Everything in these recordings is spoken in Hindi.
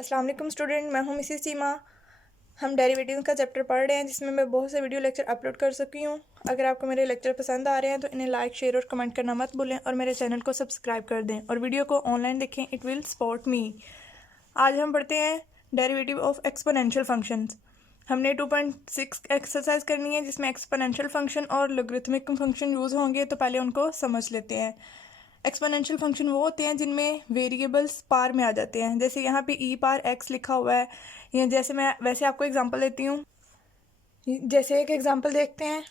अस्सलाम वालेकुम स्टूडेंट, मैं हूं मिसेस सीमा। हम डेरिवेटिव्स का चैप्टर पढ़ रहे हैं जिसमें मैं बहुत से वीडियो लेक्चर अपलोड कर सकी हूं। अगर आपको मेरे लेक्चर पसंद आ रहे हैं तो इन्हें लाइक, शेयर और कमेंट करना मत भूलें और मेरे चैनल को सब्सक्राइब कर दें और वीडियो को ऑनलाइन देखें, इट विल सपोर्ट मी। आज हम पढ़ते हैं डेरिवेटिव ऑफ एक्सपोनेंशियल फंक्शंस। हमने 2.6 एक्सरसाइज करनी है जिसमें एक्सपोनेंशियल फंक्शन और लॉगरिथमिक फंक्शन यूज़ होंगे, तो पहले उनको समझ लेते हैं। एक्सपोनेंशियल फंक्शन वो होते हैं जिनमें वेरिएबल्स पार में आ जाते हैं, जैसे यहाँ पे ई पार एक्स लिखा हुआ है। या जैसे मैं वैसे आपको एग्जांपल देती हूँ, जैसे एक एग्जांपल देखते हैं,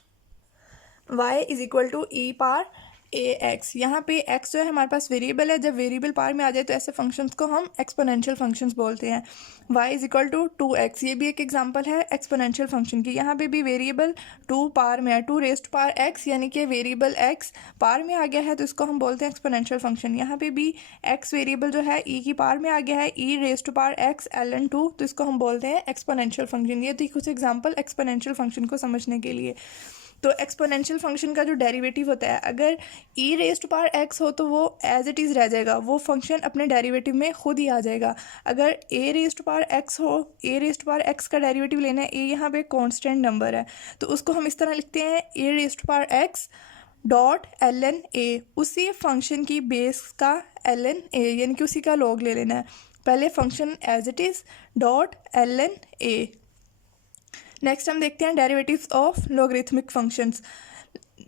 y is equal to e power a x. यहाँ पे x जो है हमारे पास वेरिएबल है, जब वेरिएबल पार में आ जाए तो ऐसे फंक्शंस को हम एक्सपोनेंशियल फंक्शंस बोलते हैं। y is equal to 2x, ये भी एक एग्जांपल है एक्सपोनेंशियल फंक्शन की। यहाँ पे भी वेरिएबल 2 पार में है, 2 रेस्ट पार x, यानी कि वेरिएबल x पार में आ गया है तो इसको हम बोलते हैं एक्सपोनेंशियल फंक्शन। यहाँ पे भी x वेरिएबल जो है e की पार में आ गया है, e रेस्ट पार x ln 2, तो इसको हम बोलते हैं एक्सपोनेंशियल फंक्शन। ये थी कुछ एग्जाम्पल एक्सपोनेंशियल फंक्शन को समझने के लिए। तो एक्सपोनेंशियल फंक्शन का जो डेरिवेटिव होता है, अगर e रेस्ट पावर x हो तो वो एज इट इज़ रह जाएगा, वो फंक्शन अपने डेरिवेटिव में खुद ही आ जाएगा। अगर a रेस्ट पावर x हो, a रेस्ट पावर x का डेरिवेटिव लेना है, a यहाँ पे कांस्टेंट नंबर है तो उसको हम इस तरह लिखते हैं a rest power x dot ln a, उसी फंक्शन की बेस का ln a, यानी कि उसी का लॉग ले लेना है। पहले function as it is dot ln a। Next हम देखते हैं डेरिवेटिव्स ऑफ लॉगरिथमिक फंक्शंस।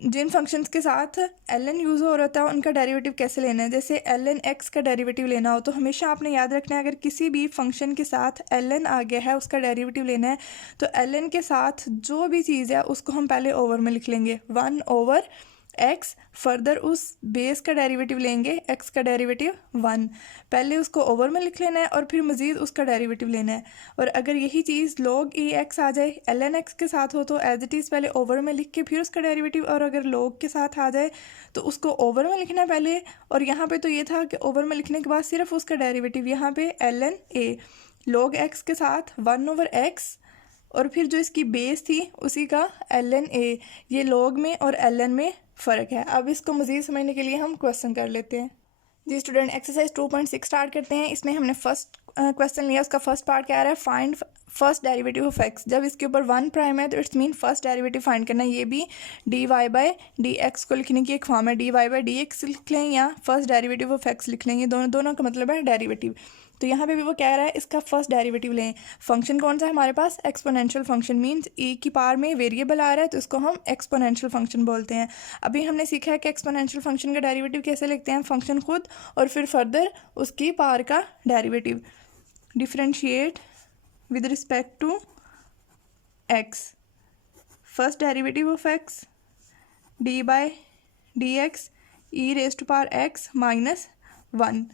जिन फंक्शंस के साथ ln यूज़ हो रहा है उनका डेरिवेटिव कैसे लेना है। जैसे ln x का डेरिवेटिव लेना हो तो हमेशा आपने याद रखना है, अगर किसी भी फंक्शन के साथ ln आ गया है उसका डेरिवेटिव लेना है तो ln के साथ जो भी चीज़ है उसको हम पहले ओवर में लिख लेंगे 1/x, फर्दर उस बेस का डेरिवेटिव लेंगे x का डेरिवेटिव 1, पहले उसको ओवर में लिख लेना है और फिर मज़ीद उसका डेरिवेटिव लेना है। और अगर यही चीज़ log e x आ जाए ln x के साथ हो तो एज इट इज़ पहले ओवर में लिख के फिर उसका डेरिवेटिव, और अगर log के साथ आ जाए तो उसको ओवर में लिखना है पहले। और यहाँ पे तो ये था कि ओवर में लिखने के बाद सिर्फ उसका डेरिवेटिव, यहाँ पे ln a log x के साथ 1/x और फिर जो इसकी बेस थी उसी का ln a। ये log में और ln में फ़र्क है। अब इसको मज़ीद समझने के लिए हम क्वेश्चन कर लेते हैं। जी स्टूडेंट, एक्सरसाइज 2.6 स्टार्ट करते हैं। इसमें हमने फर्स्ट क्वेश्चन लिया, उसका फर्स्ट पार्ट क्या आ रहा है, find first derivative of x. जब इसके ऊपर 1 प्राइम है तो it's mean first derivative find करना है। ये भी dy बाई डी एक्स को लिखने की एक फॉर्म है, dy बाई डी एक्स लिख लें या फर्स्ट डेरिवेटिव ऑफ एक्स लिख लेंगे, दोनों का मतलब है डेरिवेटिव। तो यहाँ पे भी वो कह रहा है इसका फर्स्ट डेरिवेटिव लें। फंक्शन कौन सा है हमारे पास, एक्सपोनेंशियल फंक्शन, मींस e की पावर में वेरिएबल आ रहा है तो इसको हम एक्सपोनेंशियल फंक्शन बोलते हैं। अभी हमने सीखा है कि एक्सपोनेंशियल फंक्शन का डेरिवेटिव कैसे लिखते हैं, फंक्शन खुद और फिर फर्दर उसकी पावर का derivative. Differentiate with respect to x, first derivative of x D by D x e raise to power x minus 1।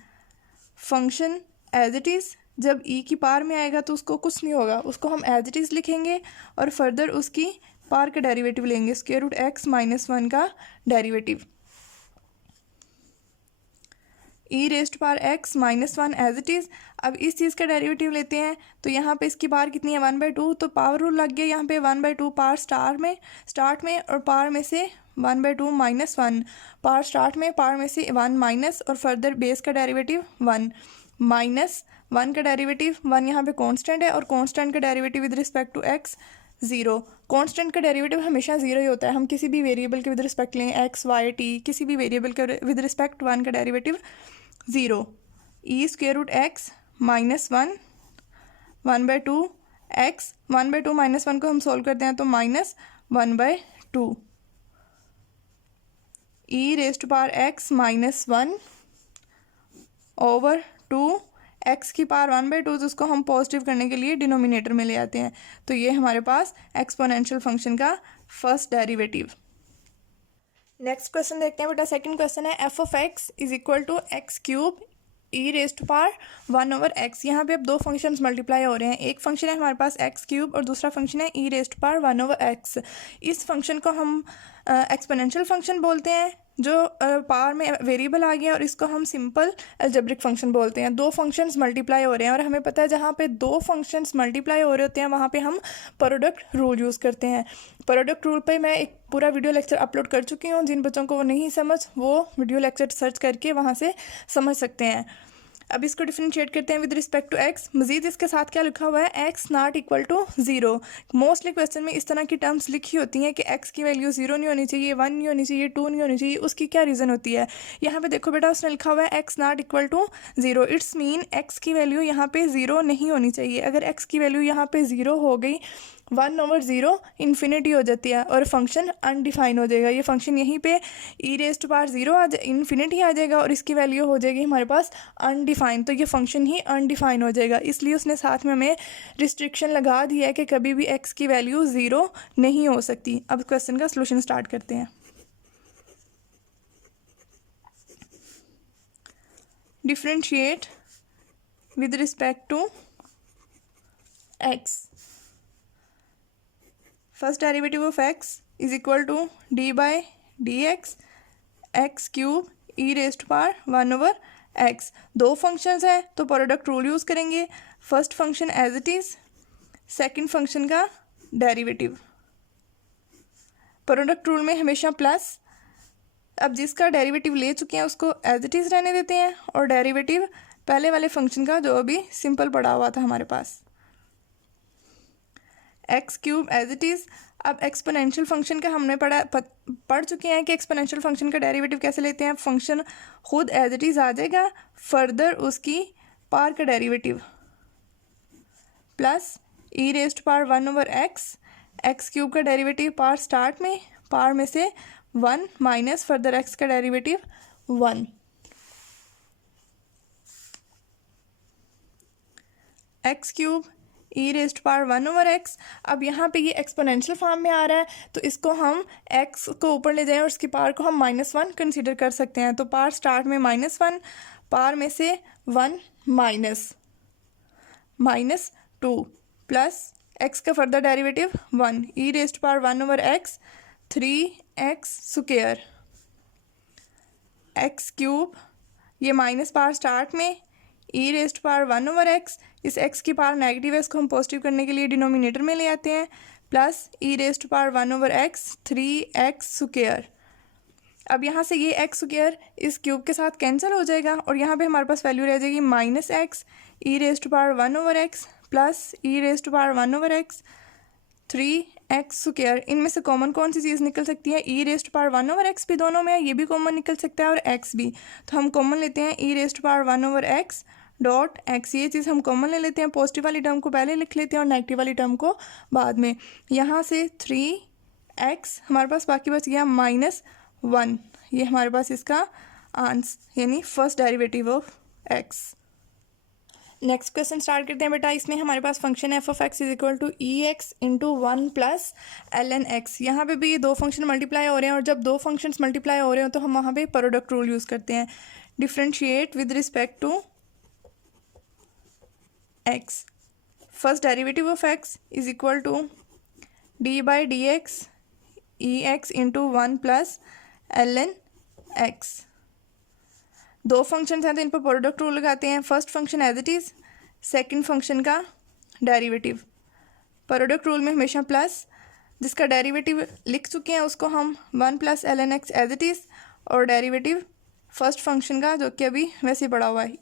Function as it is जब e की पावर में आएगा तो उसको कुछ नहीं होगा, उसको हम एज इट इज़ लिखेंगे और फर्दर उसकी पावर का डेरिवेटिव लेंगे, स्क्वायर रूट x माइनस 1 का derivative. e raise to power x minus 1 as it is. अब इस चीज़ का डेरिवेटिव लेते हैं तो यहाँ पे इसकी पावर कितनी है 1/2, तो पावर रूल लग गया यहाँ पे 1/2 पावर स्टार्ट में और पावर में से 1/2 माइनस 1, पावर स्टार्ट में पावर में से 1 माइनस और फर्दर बेस का डेरिवेटिव 1 माइनस 1 का डेरिवेटिव 1, यहाँ पे कांस्टेंट है और कांस्टेंट का derivative with respect to x 0। Constant का डेरिवेटिव हमेशा 0 ही होता है, हम किसी भी वेरिएबल के विद रिस्पेक्ट लें x y t, किसी भी वेरिएबल के विद रिस्पेक्ट 1 का derivative 0। e square root x minus 1 1/2 x, 1/2 minus 1 को हम सोल्व करते हैं तो minus 1/2 e raise to power x minus 1 over 2, x की पावर 1/2 तो उसको हम पॉजिटिव करने के लिए डिनोमिनेटर में ले आते हैं। तो ये हमारे पास एक्सपोनेंशियल फंक्शन का फर्स्ट डेरिवेटिव। नेक्स्ट क्वेश्चन देखते हैं बेटा। सेकंड क्वेश्चन है f of x is equal to x cube e raise to power 1/x। यहाँ पे अब दो फंक्शंस मल्टीप्लाई हो रहे हैं, एक फंक्शन है हमारे पास एक्स क्यूब और दूसरा फंक्शन है ई रेज टू पावर 1/x। इस फंक्शन को हम एक्सपोनेंशियल फंक्शन बोलते हैं जो पावर में वेरिएबल आ गया, और इसको हम सिंपल अलजेब्रिक फंक्शन बोलते हैं। दो फंक्शंस मल्टीप्लाई हो रहे हैं और हमें पता है जहाँ पे दो फंक्शंस मल्टीप्लाई हो रहे होते हैं वहाँ पे हम प्रोडक्ट रूल यूज़ करते हैं। प्रोडक्ट रूल पे मैं एक पूरा वीडियो लेक्चर अपलोड कर चुकी हूँ, जिन बच्चों को वो नहीं समझ वो वीडियो लेक्चर सर्च करके वहाँ से समझ सकते हैं। अब इसको डिफरेंशिएट करते हैं विद रिस्पेक्ट टू एक्स। मजीद इसके साथ क्या लिखा हुआ है, x not equal to 0। Mostly question में इस तरह की टर्म्स लिखी होती हैं कि एक्स की वैल्यू 0 नहीं होनी चाहिए, 1 नहीं होनी चाहिए, 2 नहीं होनी चाहिए। उसकी क्या रीज़न होती है, यहाँ पे देखो बेटा उसने लिखा हुआ है x not equal to 0। It's mean x की वैल्यू यहाँ पे 0 नहीं होनी चाहिए। अगर एक्स की वैल्यू यहाँ पे 0 हो गई, 1/0 इन्फिनिटी हो जाती है और फंक्शन अनडिफाइन हो जाएगा। ये फंक्शन यहीं पे e⁻0 इन्फिनिटी आ जाएगा और इसकी वैल्यू हो जाएगी हमारे पास अनडिफाइन। तो ये फंक्शन ही अनडिफाइन हो जाएगा। इसलिए उसने साथ में हमें रिस्ट्रिक्शन लगा दिया है कि कभी भी एक्स की वैल्यू 0 नहीं हो सकती। अब क्वेश्चन का सोल्यूशन स्टार्ट करते हैं। Differentiate with respect to x. First derivative of x is equal to d/dx x cube e⁻1/x। दो फंक्शंस हैं तो प्रोडक्ट रूल यूज़ करेंगे। First function as it is, second function का डेरिवेटिव। प्रोडक्ट रूल में हमेशा प्लस। अब जिसका डेरिवेटिव ले चुके हैं उसको एज इट इज़ रहने देते हैं और डेरिवेटिव पहले वाले फंक्शन का जो अभी सिंपल पड़ा हुआ था हमारे पास, X cube as it is. अब एक्सपोनेंशियल फंक्शन का हमने पढ़ चुके हैं कि एक्सपोनेंशियल फंक्शन का डेरिवेटिव कैसे लेते हैं। फंक्शन खुद एज इट इज़ आ जाएगा, फर्दर उसकी पार का derivative plus e⁻1/x। X cube का डेरिवेटिव पार स्टार्ट में, पार में से 1 माइनस फर्दर एक्स का डेरिवेटिव 1। X cube e⁻1/x। अब यहाँ पे ये एक्सपोनेंशियल फॉर्म में आ रहा है तो इसको हम x को ऊपर ले जाएं और उसकी पार को हम -1 कंसीडर कर सकते हैं। तो पार स्टार्ट में -1, पार में से 1 -2 प्लस x का further derivative 1 e⁻1/x 3x²। X cube, ये माइनस पार स्टार्ट में, e⁻1/x। इस x की पावर नेगेटिव है, इसको हम पॉजिटिव करने के लिए डिनोमिनेटर में ले आते हैं, प्लस e⁻1/x 3x²। अब यहाँ से ये x² इस क्यूब के साथ कैंसिल हो जाएगा और यहाँ पे हमारे पास वैल्यू रह जाएगी -x e⁻1/x plus e⁻1/x 3x²। इनमें से कॉमन कौन सी चीज़ निकल सकती है, e⁻1/x भी दोनों में है, ये भी कॉमन निकल सकता है और x भी। तो हम कॉमन लेते हैं e⁻1/x डॉट x। ये चीज़ हम कॉमन ले लेते हैं, पॉजिटिव वाली टर्म को पहले लिख लेते हैं और नेगेटिव वाली टर्म को बाद में। यहाँ से 3x हमारे पास बाकी बच गया -1। ये हमारे पास इसका आंसर यानी first derivative of x। Next question start करते हैं बेटा। इसमें हमारे पास function f(x) is equal to e(x) into 1 plus ln(x). यहाँ पे भी ये दो फंक्शन मल्टीप्लाई हो रहे हैं और जब दो फंक्शंस मल्टीप्लाई हो रहे हो तो हम वहाँ पे प्रोडक्ट रूल यूज़ करते हैं। Differentiate with respect to x। First derivative of x is equal to d/dx ex into 1 plus ln(x). दो फंक्शंस हैं तो इन पर प्रोडक्ट रूल लगाते हैं। First function as it is, second function का डेरिवेटिव। प्रोडक्ट रूल में हमेशा प्लस, जिसका डेरिवेटिव लिख चुके हैं उसको हम 1 plus ln(x) as it is और डेरिवेटिव फर्स्ट फंक्शन का जो कि अभी वैसे पड़ा हुआ है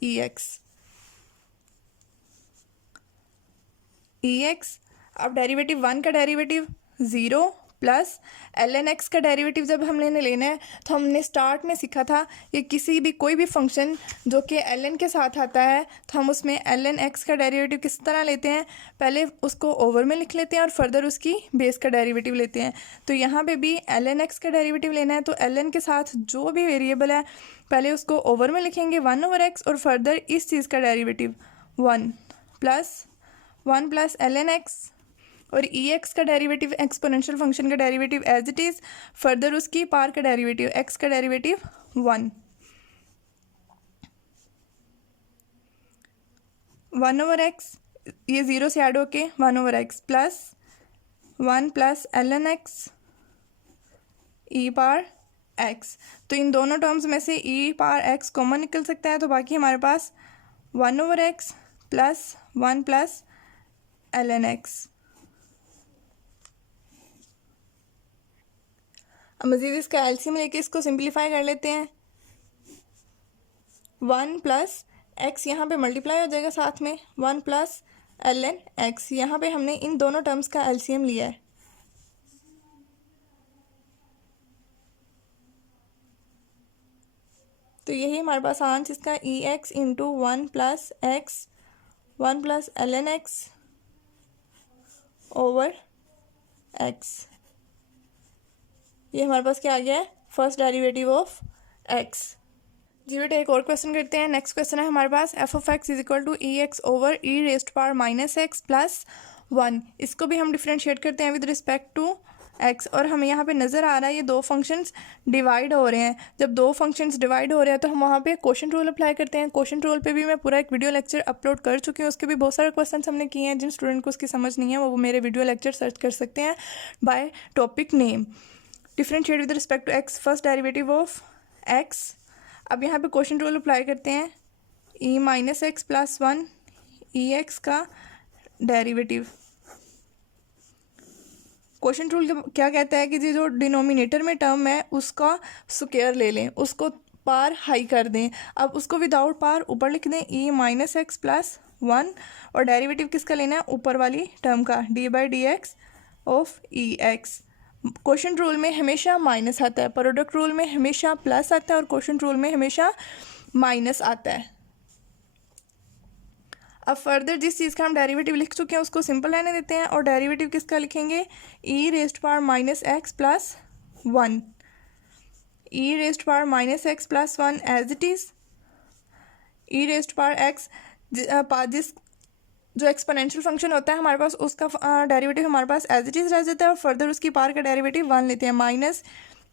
ex। अब डेरिवेटिव 1 का डेरिवेटिव 0 प्लस ln(x) का डेरिवेटिव जब हमने लेना है तो हमने स्टार्ट में सीखा था कि किसी भी कोई भी फंक्शन जो कि ln के साथ आता है तो हम उसमें ln(x) का डेरिवेटिव किस तरह लेते हैं, पहले उसको ओवर में लिख लेते हैं और फर्दर उसकी बेस का डेरिवेटिव लेते हैं। तो यहाँ पे भी ln(x) का डेरिवेटिव लेना है तो ln के साथ जो भी वेरिएबल है पहले उसको ओवर में लिखेंगे 1/x और फर्दर इस चीज़ का डेरिवेटिव 1 प्लस ln(x) और ex का डेरिवेटिव एक्सपोनेंशियल फंक्शन का derivative as it is, further उसकी पार का डेरिवेटिव x का डेरिवेटिव 1 1/x। ये 0 से ऐड होके 1/x plus 1 plus ln(x e⁻x। तो इन दोनों टर्म्स में से e⁻x कॉमन निकल सकता है तो बाकी हमारे पास 1/x प्लस 1 प्लस ln(x। अब मज़ीद इसका एलसीएम लेके इसको सिंप्लीफाई कर लेते हैं। 1 प्लस एक्स यहाँ पे मल्टीप्लाई हो जाएगा साथ में 1 प्लस ln x। यहाँ पे हमने इन दोनों टर्म्स का एलसीएम लिया है, तो यही हमारे पास आंसर इसका E X into 1 plus X 1 plus ln x over x। ये हमारे पास क्या आ गया है, फर्स्ट डेरिवेटिव ऑफ x। जी बेटा एक और क्वेश्चन करते हैं। नेक्स्ट क्वेश्चन है हमारे पास F of x is equal to E X over E raised power minus x plus 1। इसको भी हम डिफ्रेंशिएट करते हैं विद रिस्पेक्ट टू एक्स, और हमें यहाँ पे नज़र आ रहा है ये दो फंक्शंस डिवाइड हो रहे हैं। जब दो फंक्शंस डिवाइड हो रहे हैं तो हम वहाँ पे क्वोशंट रूल अप्लाई करते हैं। क्वोशंट रूल पे भी मैं पूरा एक वीडियो लेक्चर अपलोड कर चुकी हूँ, उसके भी बहुत सारे क्वेश्चन हमने किए हैं। जिन स्टूडेंट को उसकी समझ नहीं है वो मेरे वीडियो लेक्चर सर्च कर सकते हैं by topic name. Differentiate with respect to x, first derivative of x. अब यहाँ पे क्वोशंट रूल अप्लाई करते हैं, e minus x plus 1 e x का डेरिवेटिव। क्वोशंट रूल क्या कहता है कि जी जो डिनोमिनेटर में टर्म है उसका स्क्वायर ले लें, उसको पार हाई कर दें। अब उसको विदाउट पार ऊपर लिख दें, ई माइनस एक्स प्लस 1, और डेरिवेटिव किसका लेना है, ऊपर वाली टर्म का, D by D x of E x. Quotient rule में हमेशा माइनस आता है, प्रोडक्ट रूल में हमेशा प्लस आता है, और क्वोशंट रूल में हमेशा माइनस आता है। अब फर्दर जिस चीज़ का हम डेरिवेटिव लिख चुके हैं उसको सिंपल रहने देते हैं, और डेरिवेटिव किसका लिखेंगे, E raised power minus x plus 1, E raised power minus x plus 1 as it is, E raised power X जिस जो एक्सपोनेंशियल फंक्शन होता है हमारे पास उसका डेरिवेटिव हमारे पास एज इट इज़ रह जाता है, और फर्दर उसकी पार का डेरिवेटिव 1 लेते हैं, minus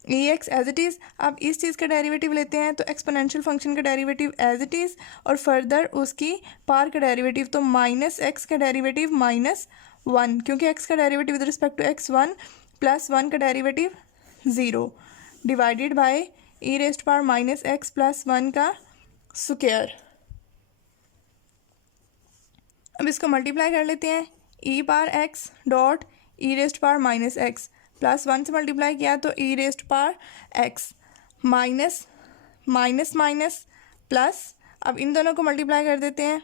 e x as it is. अब इस चीज़ का डेरिवेटिव लेते हैं तो एक्सपोनेंशियल फंक्शन का डेरिवेटिव एज इट इज़, और फर्दर उसकी पार का डेरिवेटिव, तो माइनस एक्स का डेरिवेटिव माइनस 1, क्योंकि एक्स का derivative with respect to x 1 plus 1 का derivative 0, divided by e raised power minus x plus 1 का स्क्वायर। अब इसको मल्टीप्लाई कर लेते हैं, ई power X dot E raised power minus x plus 1 से मल्टीप्लाई किया तो E raised power X minus minus minus plus, अब इन दोनों को मल्टीप्लाई कर देते हैं,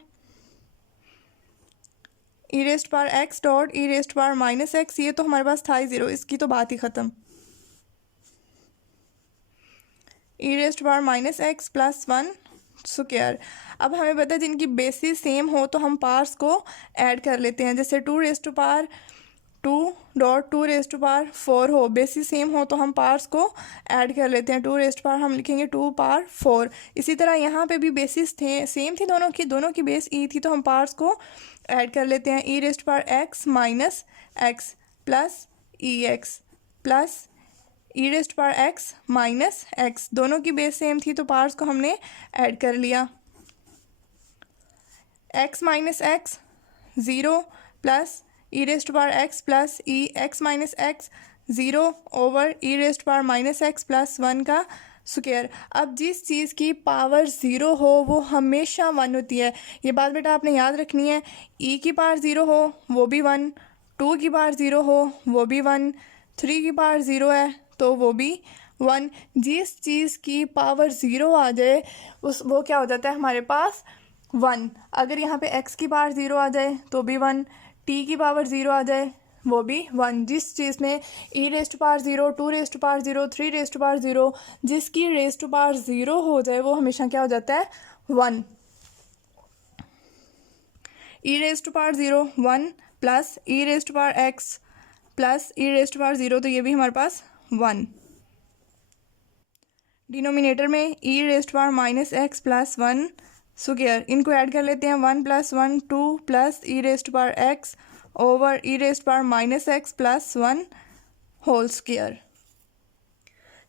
E raised power X dot E raised power minus X. ये तो हमारे पास था ही 0, इसकी तो बात ही ख़त्म। E raised power minus x plus 1 square. अब हमें पता है जिनकी बेसिस सेम हो तो हम पार्ट्स को ऐड कर लेते हैं, जैसे 2 raised to power 2 dot 2 raised to power 4 हो, बेसिस सेम हो तो हम पार्ट्स को ऐड कर लेते हैं, 2 रेस्ट पावर हम लिखेंगे 2 पावर 4। इसी तरह यहाँ पे भी बेसिस सेम थी दोनों की बेस ई थी, तो हम पार्ट्स को ऐड कर लेते हैं, E raised power X minus x plus E X plus ई raised power X minus X. दोनों की बेस सेम थी तो पार्ट्स को हमने ऐड कर लिया, एक्स माइनस एक्स 0 प्लस ई raised power X plus E X minus X 0 over ई raised power minus x plus 1 का स्क्वायर। अब जिस चीज़ की पावर 0 हो वो हमेशा 1 होती है, ये बात बेटा आपने याद रखनी है। ई की पावर 0 हो वो भी 1, 2 की पावर 0 हो वो भी 1, 3 की पावर 0 है तो वो भी 1। जिस चीज़ की पावर 0 आ जाए वो क्या हो जाता है हमारे पास 1। अगर यहाँ पे x की पावर 0 आ जाए तो भी 1, t की पावर 0 आ जाए वो भी 1। जिस चीज़ में e raised power 0, 2 rest power 0, 3 rest power 0, जिसकी रेस्ट पावर 0 हो जाए वो हमेशा क्या हो जाता है 1। e raised power 0 1 plus e raised power x plus e raised power 0, तो ये भी हमारे पास 1। डिनोमिनेटर में e raised power minus x plus 1 square, इनको ऐड कर लेते हैं, 1 प्लस 1 2 प्लस ई रेस्ट पावर एक्स ओवर ई raised power minus x plus 1 whole square.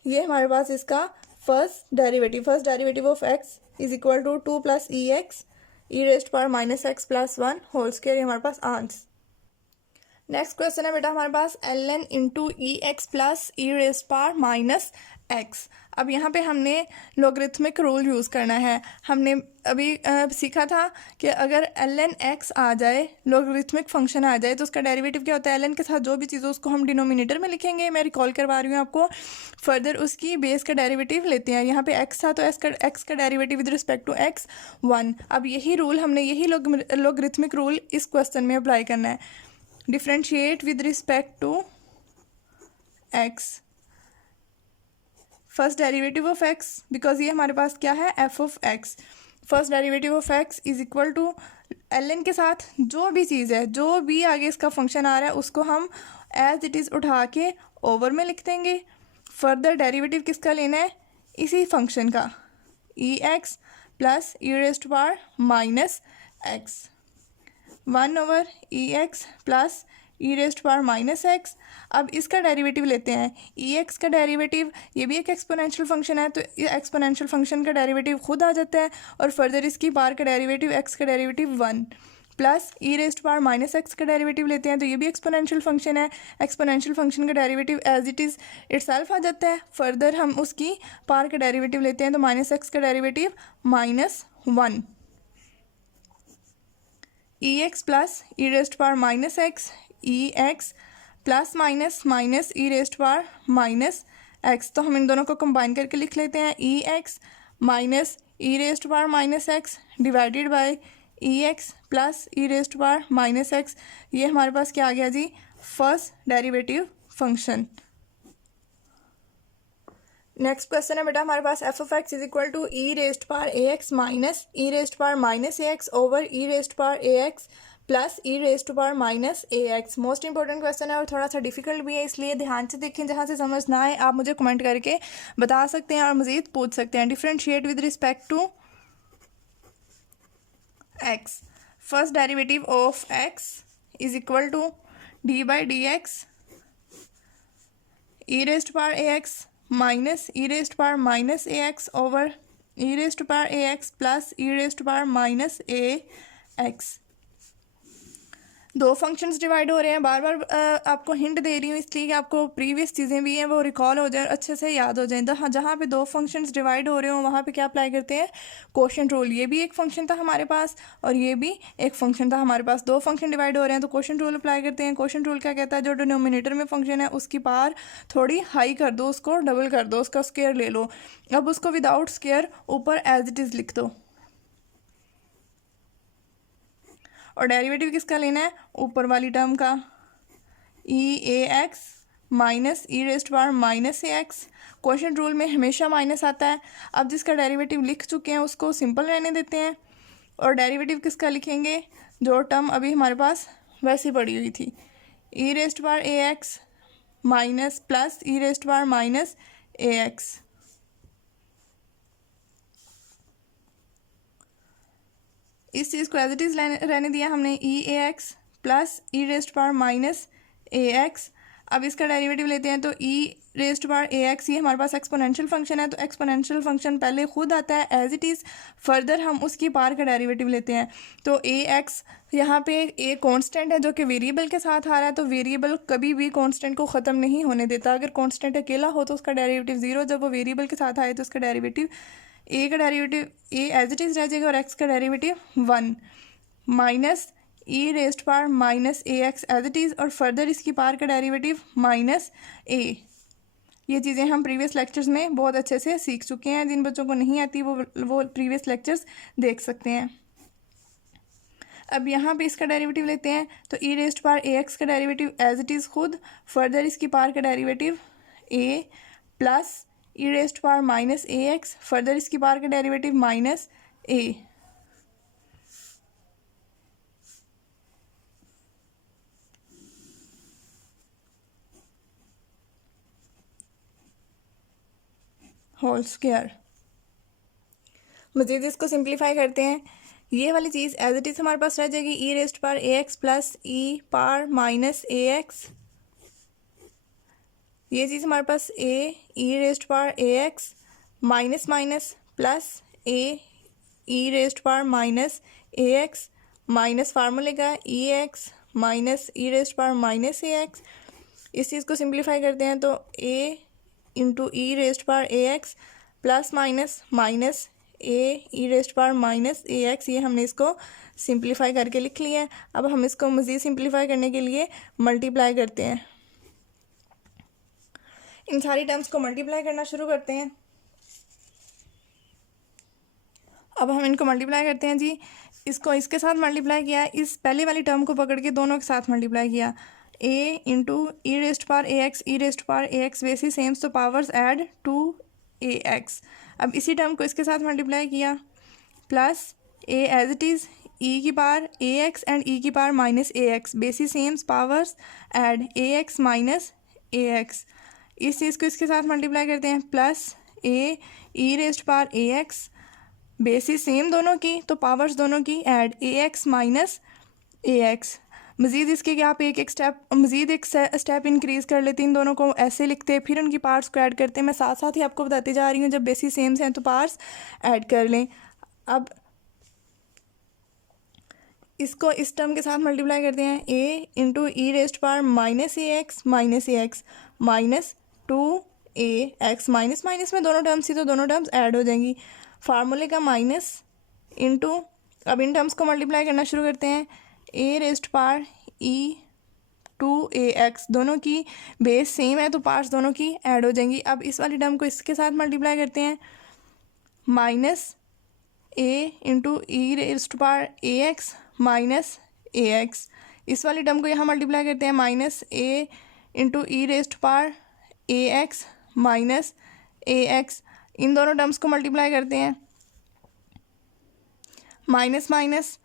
ये हमारे पास इसका first derivative of x is equal to 2 plus E X E raised power minus x plus 1 whole square, ये हमारे पास आंसर। नेक्स्ट क्वेश्चन है बेटा हमारे पास ln into E X plus ई रेस्ट पावर माइनस एक्स। अब यहाँ पे हमने लॉगरिथमिक रूल यूज़ करना है। हमने अभी सीखा था कि अगर ln x आ जाए, लॉगरिथमिक फंक्शन आ जाए, तो उसका डेरिवेटिव क्या होता है, ln के साथ जो भी चीज़ हो उसको हम डिनोमिनेटर में लिखेंगे। मैं रिकॉल करवा रही हूँ आपको। फर्दर उसकी बेस का डेरिवेटिव लेते हैं। यहाँ पे x था तो x का derivative with respect to x 1। अब यही रूल हमने, यही लॉगरिथमिक रूल इस क्वेश्चन में अप्लाई करना है। Differentiate with respect to x, first derivative of x, because ये हमारे पास क्या है, f of x। First derivative of x is equal to ln के साथ जो भी चीज़ है, जो भी आगे इसका फंक्शन आ रहा है उसको हम एज इट इज़ उठा के ओवर में लिख देंगे। फर्दर डेरिवेटिव किसका लेना है, इसी फंक्शन का, ई एक्स प्लस ई raised power minus X, 1 over E X plus ई रेस्ट पावर माइनस एक्स। अब इसका डेरिवेटिव लेते हैं। ई एक्स का डेरिवेटिव, ये भी एक एक्सपोनेंशियल फंक्शन है, तो ये एक्सपोनेंशियल फंक्शन का डेरिवेटिव खुद आ जाता है। और फर्दर इसकी पावर का डेरिवेटिव, एक्स का डेरिवेटिव 1 प्लस ई रेस्ट पावर माइनस एक्स का डेरिवेटिव लेते हैं, तो ये भी एक्सपोनेंशियल फंक्शन है। एक्सपोनेंशियल फंक्शन का derivative as it is itself आ जाता है। फर्दर हम उसकी पावर का डेरिवेटिव लेते हैं, तो माइनस एक्स का डेरिवेटिव -1, ई एक्स प्लस ई रेस्ट पावर माइनस एक्स, ई एक्स प्लस माइनस माइनस ई रेस्ट पावर माइनस एक्स। तो हम इन दोनों को कंबाइन करके लिख लेते हैं, E X minus E raised power minus X divided by E X plus E raised power minus X. ये हमारे पास क्या आ गया जी, first derivative function. Next question है बेटा हमारे पास F of x is equal to E raised power A x minus E raised power minus A x over E raised power A x plus E raised power minus A X. Most important question है और थोड़ा सा डिफिकल्ट भी है, इसलिए ध्यान से देखें। जहाँ से समझ ना आए आप मुझे कमेंट करके बता सकते हैं और मज़ीद पूछ सकते हैं। Differentiate with respect to x, first derivative of x is equal to d by D x E raised power A x minus E raised power minus A x over E raised power A x plus E raised power minus A x. दो फंक्शंस डिवाइड हो रहे हैं। बार बार आपको हिंट दे रही हूँ इसलिए कि आपको प्रीवियस चीज़ें भी हैं वो रिकॉल हो जाए, अच्छे से याद हो जाएं। तो जहाँ पे दो फंक्शंस डिवाइड हो रहे हो वहाँ पे क्या अप्लाई करते हैं, क्वोशंट रूल। ये भी एक फंक्शन था हमारे पास और ये भी एक फंक्शन था हमारे पास। दो फंक्शन डिवाइड हो रहे हैं तो क्वोशंट रूल अप्लाई करते हैं। क्वोशंट रूल क्या कहता है, जो डिनोमिनेटर में फंक्शन है उसकी पावर थोड़ी हाई कर दो, उसको डबल कर दो, उसका स्क्वायर ले लो। अब उसको विदाउट स्क्वायर ऊपर एज इट इज़ लिख दो। और डेरिवेटिव किसका लेना है, ऊपर वाली टर्म का, ई A x minus E raised power minus A x. Quotient rule में हमेशा माइनस आता है। अब जिसका डेरिवेटिव लिख चुके हैं उसको सिंपल रहने देते हैं और डेरिवेटिव किसका लिखेंगे, जो टर्म अभी हमारे पास वैसी पड़ी हुई थी, ई रेस्ट पावर ए एक्स माइनस प्लस ई रेस्ट पावर माइनस ए एक्स। इस चीज़ को एज इट इज़ रहने दिया हमने, ई A x plus E raised power minus A X. अब इसका डेरिवेटिव लेते हैं तो ई रेस्ट पावर ए एक्स, ये हमारे पास एक्सपोनेंशियल फंक्शन है तो एक्सपोनेंशियल फंक्शन पहले खुद आता है एज इट इज़। फर्दर हम उसकी पावर का डेरिवेटिव लेते हैं तो ए एक्स, यहाँ पे ए कांस्टेंट है जो कि वेरिएबल के साथ आ रहा है, तो वेरिएबल कभी भी कांस्टेंट को ख़त्म नहीं होने देता। अगर कांस्टेंट अकेला हो तो उसका डेरिवेटिव 0, जब वो वेरिएबल के साथ आए तो उसका डेरिवेटिव, ए का derivative a as it is रह जाएगा और एक्स का derivative 1 minus E raised power minus A x as it is. और फर्दर इसकी पावर का डेरिवेटिव माइनस ए। ये चीज़ें हम प्रीवियस लेक्चर्स में बहुत अच्छे से सीख चुके हैं। जिन बच्चों को नहीं आती वो प्रीवियस लेक्चर्स देख सकते हैं। अब यहाँ पे इसका डेरिवेटिव लेते हैं तो ई रेस्ट पावर ए एक्स का डेरिवेटिव एज इट इज़ खुद, फर्दर इसकी पावर का derivative A plus E raised power minus A X, further इसकी पावर का derivative minus A. Whole square. मज़ीद इसको सिंप्लीफाई करते हैं। ये वाली चीज़ एज इट इज़ हमारे पास रह जाएगी, ई रेस्ट पावर ए x plus E power minus ए एक्स। ये चीज़ हमारे पास ए E raised power A x minus minus plus A E raised power minus A x minus फार्मूले का ई एक्स माइनस ई रेस्ट पावर माइनस ए एक्स। इस चीज़ को सिंप्लीफाई करते हैं तो ए इंटू ई रेस्ट पावर ए एक्स प्लस माइनस माइनस ए ई रेस्ट पावर माइनस ए एक्स, ये हमने इसको सिंप्लीफाई करके लिख लिया है। अब हम इसको मज़ीद सिंप्लीफाई करने के लिए मल्टीप्लाई करते हैं, इन सारी टर्म्स को मल्टीप्लाई करना शुरू करते हैं। अब हम इनको मल्टीप्लाई करते हैं जी। इसको इसके साथ मल्टीप्लाई किया, इस पहले वाली टर्म को पकड़ के दोनों के साथ मल्टीप्लाई किया। A into E raised power A X, E raised power A X bases sames तो powers add to A X. अब इसी टर्म को इसके साथ मल्टीप्लाई किया plus A as it is E की power A X and E की power minus A X bases sames powers add A x minus A X. इस चीज़ को इसके साथ मल्टीप्लाई करते हैं plus A E raised power A X basis same दोनों की तो पावर्स दोनों की add A x minus A x. मज़ीद इसके कि आप एक स्टेप इंक्रीज़ कर लेते हैं, इन दोनों को ऐसे लिखते हैं, फिर उनकी पार्ट्स को ऐड करते हैं। मैं साथ साथ ही आपको बताती जा रही हूँ, जब बेसिस सेम्स हैं तो पार्ट्स ऐड कर लें। अब इसको इस टर्म के साथ मल्टीप्लाई करते हैं, ए into E raised power minus A x minus two A x, minus minus में दोनों टर्म्स थी तो दोनों टर्म्स ऐड हो जाएंगी। फार्मूले का माइनस इंटू, अब इन टर्म्स को मल्टीप्लाई करना शुरू करते हैं, A raised power E two A X, दोनों की बेस सेम है तो पार्ट्स दोनों की ऐड हो जाएंगी। अब इस वाली टर्म को इसके साथ मल्टीप्लाई करते हैं, minus A into E raised power A x minus A X. इस वाली टर्म को यहाँ मल्टीप्लाई करते हैं, minus A into E raised power A x minus A x. इन दोनों टर्म्स को मल्टीप्लाई करते हैं, minus minus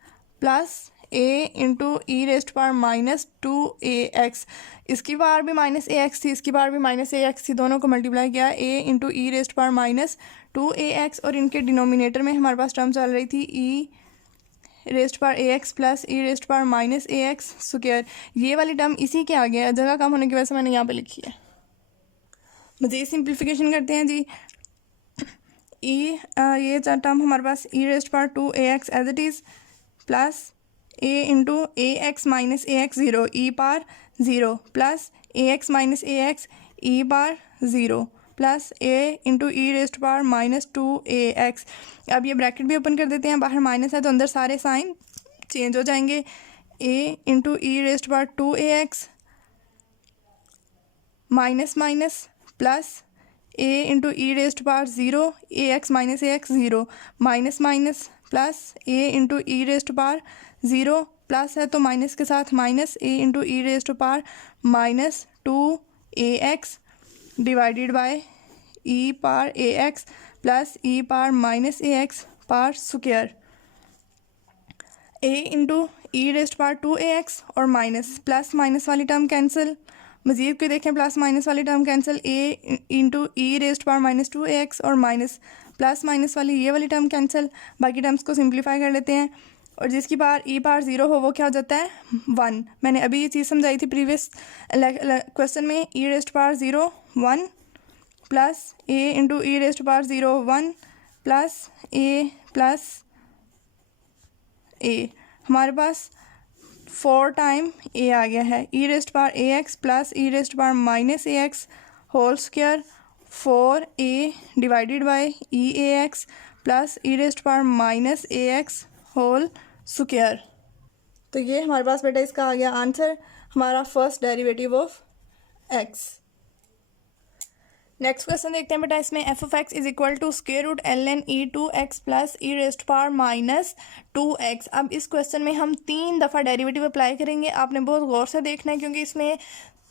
plus A into E raised power minus two A x. इसकी पावर भी माइनस ए एक्स थी, इसकी पावर भी माइनस ए एक्स थी, दोनों को मल्टीप्लाई किया, A into E raised power minus two A x. और इनके डिनोमिनेटर में हमारे पास टर्म चल रही थी ई रेस्ट पावर ए एक्स प्लस ई रेस्ट पावर माइनस ए एक्स स्क्वायर। ये वाली टर्म इसी के आगे है, जगह कम होने की वजह से मैंने यहाँ पे लिखी है। मज़ीद सिंप्लीफिकेशन करते हैं जी। ये टर्म हमारे पास E raised power two A x as it is plus A into A x minus A X zero E power zero plus A x minus A X E power zero plus A into E raised power minus two A X. अब ये ब्रैकेट भी ओपन कर देते हैं, बाहर माइनस है तो अंदर सारे साइन चेंज हो जाएंगे। A into E raised power two A x minus minus plus A into E raised power zero A x minus A X zero minus minus plus A into E raised power zero plus है तो माइनस के साथ minus A into E raised power minus two A X divided by E power A x plus E power minus A X power square. A into E raised power two A x और माइनस प्लस माइनस वाली टर्म कैंसिल। मज़ीद को देखें, प्लस माइनस वाली term cancel, A into E raised power minus two A x और माइनस प्लस माइनस वाली ये वाली टर्म कैंसिल। बाकी टर्म्स को सिंप्लीफाई कर लेते हैं और जिसकी पावर ई पावर ज़ीरो हो वो क्या हो जाता है, वन। मैंने अभी ये चीज़ समझाई थी प्रीवियस क्वेश्चन में, E raised power zero one plus A into E raised power zero one plus A हमारे पास 4 टाइम ए आ गया है। E raised power A x plus E raised power minus A X whole square 4a divided by E A x plus E raised power minus A X whole square. तो ये हमारे पास बेटा इसका आ गया आंसर, हमारा first derivative of x. Next question देखते हैं बेटा, इसमें f of x is equal to square root l n e to x plus E raised power minus to x. अब इस क्वेश्चन में हम 3 दफ़ा डेरिवेटिव अप्लाई करेंगे, आपने बहुत गौर से देखना है क्योंकि इसमें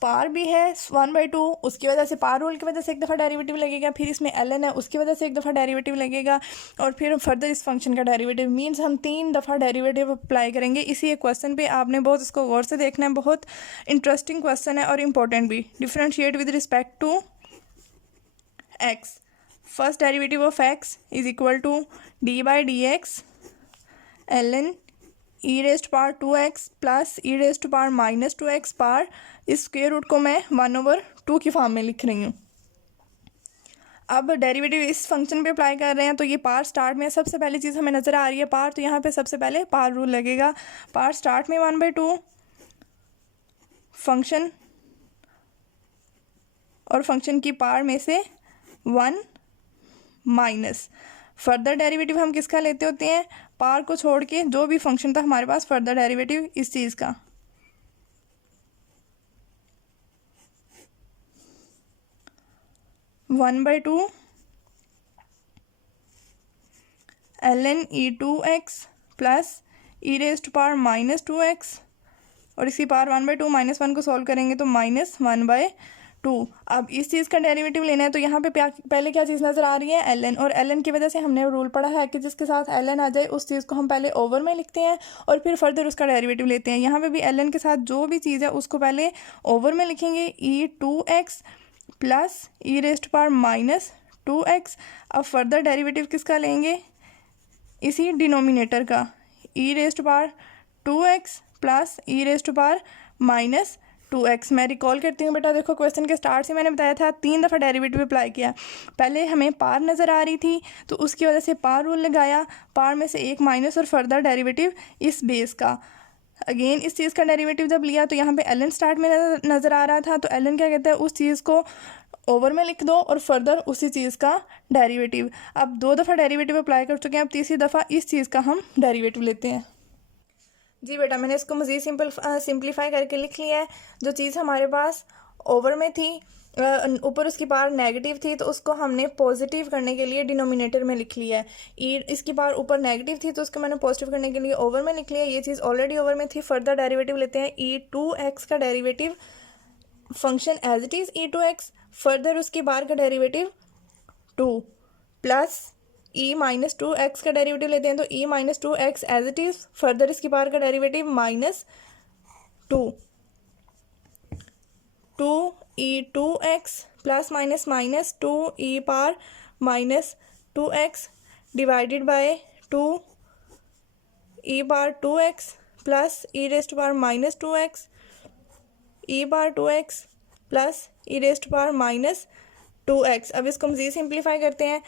पार भी है 1/2, उसकी वजह से पार रूल की वजह से एक दफ़ा डेरिवेटिव लगेगा, फिर इसमें एल एन है उसकी वजह से एक दफ़ा डेरिवेटिव लगेगा और फिर फर्दर इस फंक्शन का डेरिवेटिव। मींस हम 3 दफ़ा डेरिवेटिव अप्लाई करेंगे इसी एक क्वेश्चन पे। आपने बहुत इसको गौर से देखना है, बहुत इंटरेस्टिंग क्वेश्चन है और इम्पोर्टेंट भी। Differentiate with respect to x. First derivative of x is equal to d by D x l n e raised power 2x plus E raised power minus 2x पार, इस स्क्वायर रूट को मैं 1/2 की फॉर्म में लिख रही हूँ। अब डेरिवेटिव इस फंक्शन पे अप्लाई कर रहे हैं तो ये पार स्टार्ट में सबसे पहली चीज़ हमें नज़र आ रही है पार, तो यहाँ पे सबसे पहले पार रूल लगेगा। पार स्टार्ट में 1/2 फंक्शन और फंक्शन की पावर में से 1 माइनस फर्दर डेरिवेटिव हम किसका लेते होते हैं, पावर को छोड़ के जो भी फंक्शन था हमारे पास फर्दर डेरिवेटिव इस चीज़ का। One by two ln e2x plus e raise to power minus 2x, और इसकी पावर 1/2 -1 को सॉल्व करेंगे तो -1/2। अब इस चीज़ का डेरिवेटिव लेना है तो यहाँ पे पहले क्या चीज़ नज़र आ रही है, ln, और ln की वजह से हमने रूल पढ़ा है कि जिसके साथ ln आ जाए उस चीज़ को हम पहले ओवर में लिखते हैं और फिर फर्दर उसका डेरिवेटिव लेते हैं। यहाँ पे भी ln के साथ जो भी चीज़ है उसको पहले ओवर में लिखेंगे, e2x plus e raise to power minus 2x। अब फर्दर डेरिवेटिव किसका लेंगे, इसी डिनोमिनेटर का, e raise to power 2x plus e raise to power minus 2x। मैं रिकॉल करती हूँ बेटा, देखो क्वेश्चन के स्टार्ट से मैंने बताया था 3 दफ़ा डेरिवेटिव अप्लाई किया। पहले हमें पार नज़र आ रही थी तो उसकी वजह से पार रूल लगाया, पार में से एक माइनस और फर्दर डेरिवेटिव इस बेस का। अगेन इस चीज़ का डेरिवेटिव जब लिया तो यहाँ पे ln स्टार्ट में नज़र आ रहा था, तो ln क्या कहता है, उस चीज़ को ओवर में लिख दो और फर्दर उसी चीज़ का डेरिवेटिव। अब 2 दफ़ा डेरिवेटिव अप्लाई कर चुके हैं, अब तीसरी दफ़ा इस चीज़ का हम डेरिवेटिव लेते हैं। जी बेटा, मैंने इसको मज़ीद सिंप्लीफाई करके लिख लिया है। जो चीज़ हमारे पास ओवर में थी, ऊपर उसकी पावर नेगेटिव थी, तो उसको हमने पॉजिटिव करने के लिए डिनोमिनेटर में लिख लिया है। इसकी पावर ऊपर नेगेटिव थी तो उसको मैंने पॉजिटिव करने के लिए ओवर में लिख लिया। ये चीज़ ऑलरेडी ओवर में थी। फर्दर डेरिवेटिव लेते हैं, e2x का derivative, function as it is e2x, further उसकी बार का derivative 2 plus e minus 2x का डेरिवेटिव लेते हैं तो e minus 2x as it is, further इसकी पावर का derivative -2 2e2x plus minus 2e power -2x divided by 2e power 2x plus e raise to power -2x, e power 2x plus e raise to power -2x। अब इसको मज़ीद सिंप्लीफाई करते हैं,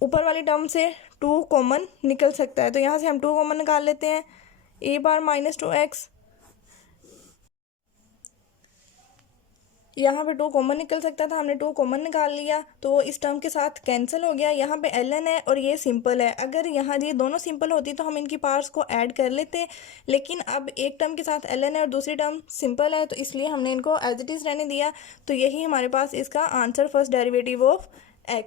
ऊपर वाली टर्म से 2 कॉमन निकल सकता है तो यहाँ से हम 2 कॉमन निकाल लेते हैं। e पावर -2x, यहाँ पे 2 कॉमन निकल सकता था, हमने 2 कॉमन निकाल लिया तो इस टर्म के साथ कैंसिल हो गया। यहाँ पे ln है और ये सिंपल है, अगर यहाँ ये दोनों सिंपल होती तो हम इनकी पार्ट्स को ऐड कर लेते, लेकिन अब एक टर्म के साथ ln है और दूसरी टर्म सिंपल है तो इसलिए हमने इनको एज इट इज़ रहने दिया। तो यही हमारे पास इसका answer, first derivative of x।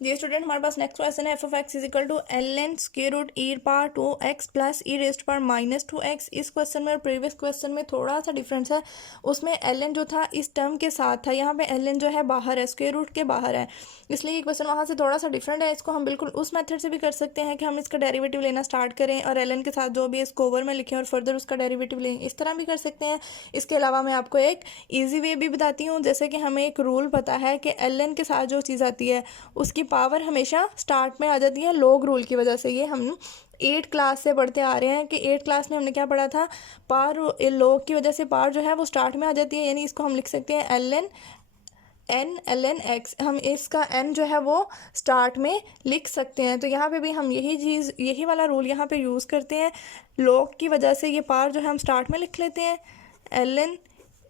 जी स्टूडेंट, हमारे पास नेक्स्ट क्वेश्चन है, f of x is equal to ln square root e power 2x plus e raise to power -2x। इस क्वेश्चन में और प्रीवियस क्वेश्चन में थोड़ा सा डिफरेंस है, उसमें ln जो था इस टर्म के साथ था, यहाँ पे ln जो है बाहर है, स्क्वायर रूट के बाहर है, इसलिए ये क्वेश्चन वहाँ से थोड़ा सा डिफरेंट है। इसको हम बिल्कुल उस मेथड से भी कर सकते हैं कि हम इसका डेरिवेटिव लेना स्टार्ट करें और ln के साथ जो भी इसको ओवर में लिखें और फर्दर उसका डेरिवेटिव लें, इस तरह भी कर सकते हैं। इसके अलावा मैं आपको एक ईजी वे भी बताती हूँ, जैसे कि हमें एक रूल पता है कि ln के साथ जो चीज़ आती है उसकी पावर हमेशा स्टार्ट में आ जाती है लॉग रूल की वजह से। ये हम 8 क्लास से पढ़ते आ रहे हैं कि 8 क्लास में हमने क्या पढ़ा था, पावर लॉग की वजह से पावर जो है वो स्टार्ट में आ जाती है, यानी इसको हम लिख सकते हैं ln x। हम इसका n जो है वो स्टार्ट में लिख सकते हैं, तो यहाँ पे भी हम यही वाला रूल यहाँ पे यूज़ करते हैं। लॉग की वजह से ये पावर जो है हम स्टार्ट में लिख लेते हैं, ln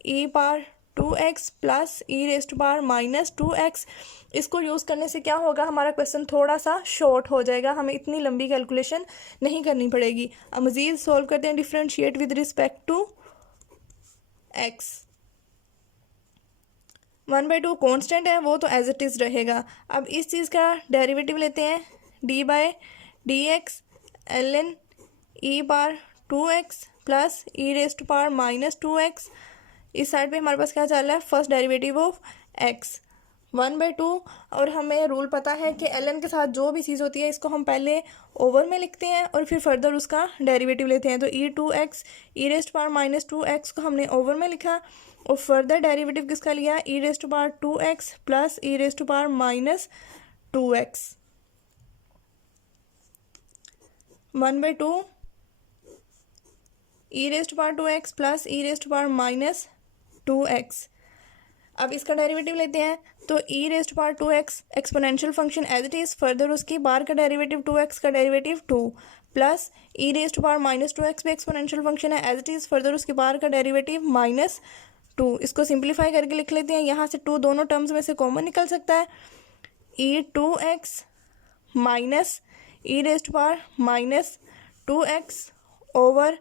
e power 2x plus e raise to power -2x। इसको यूज़ करने से क्या होगा, हमारा क्वेश्चन थोड़ा सा शॉर्ट हो जाएगा, हमें इतनी लंबी कैलकुलेशन नहीं करनी पड़ेगी। अब मज़ीद सॉल्व करते हैं, differentiate with respect to x। 1/2 constant है वो तो एज इट इज़ रहेगा। अब इस चीज़ का डेरिवेटिव लेते हैं, d/dx ln e power 2x plus e raise to power -2x। इस साइड पे हमारे पास क्या चल रहा है, फर्स्ट डेरिवेटिव ऑफ x 1/2। और हमें रूल पता है कि ln के साथ जो भी चीज़ होती है इसको हम पहले ओवर में लिखते हैं और फिर फर्दर उसका डेरिवेटिव लेते हैं। तो e2x E raise to power -2x को हमने ओवर में लिखा और फर्दर डेरिवेटिव किसका लिया, e raise to power 2x plus e raise to power -2x 1/2 e raise to power 2x plus e raise to power -2x। अब इसका डेरिवेटिव लेते हैं तो e raise to power 2x exponential function as it is, further उसकी बार का डेरिवेटिव 2x का derivative 2 plus e raise to power minus 2x भी एक्सपोनेंशियल फंक्शन है एज इट इज़। फर्दर उसके बाहर का डेरिवेटिव -2, इसको सिंप्लीफाई करके लिख लेते हैं। यहाँ से 2 दोनों टर्म्स में से कॉमन निकल सकता है। e2x minus e raise to power -2x over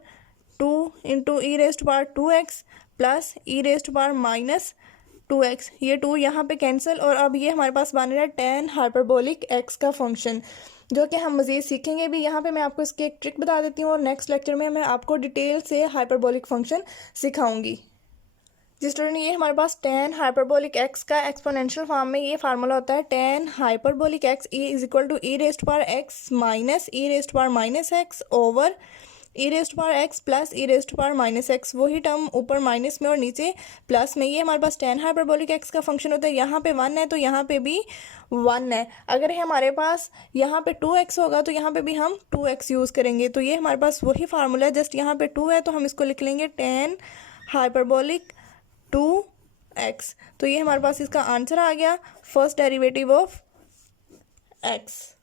2 into e raise to power 2x plus e raise to power -2x। ये 2 यहाँ पे कैंसिल, और अब ये हमारे पास बन रहा है tan हाइपरबोलिक x का फंक्शन, जो कि हम मज़ीद सीखेंगे भी। यहाँ पे मैं आपको इसकी एक ट्रिक बता देती हूँ, और नेक्स्ट लेक्चर में मैं आपको डिटेल से हाइपरबोलिक फंक्शन सिखाऊंगी। जिस स्टूडेंट, ये हमारे पास tan हाइपरबोलिक x का एक्सपोनेंशियल फॉर्म में ये फार्मूला होता है tan hyperbolic x is equal to e raise to power x minus e raise to power -x over e raise to power x plus e raise to power -x। वही टर्म ऊपर माइनस में और नीचे प्लस में। ये हमारे पास tan हाइपरबोलिक x का फंक्शन होता है। यहाँ पे 1 है तो यहाँ पे भी 1 है। अगर हमारे पास यहाँ पे 2x होगा तो यहाँ पे भी हम 2x यूज़ करेंगे। तो ये हमारे पास वही फार्मूला है, जस्ट यहाँ पे 2 है तो हम इसको लिख लेंगे tan हाइपरबोलिक 2x। तो ये हमारे पास इसका आंसर आ गया, फर्स्ट डेरिवेटिव ऑफ x।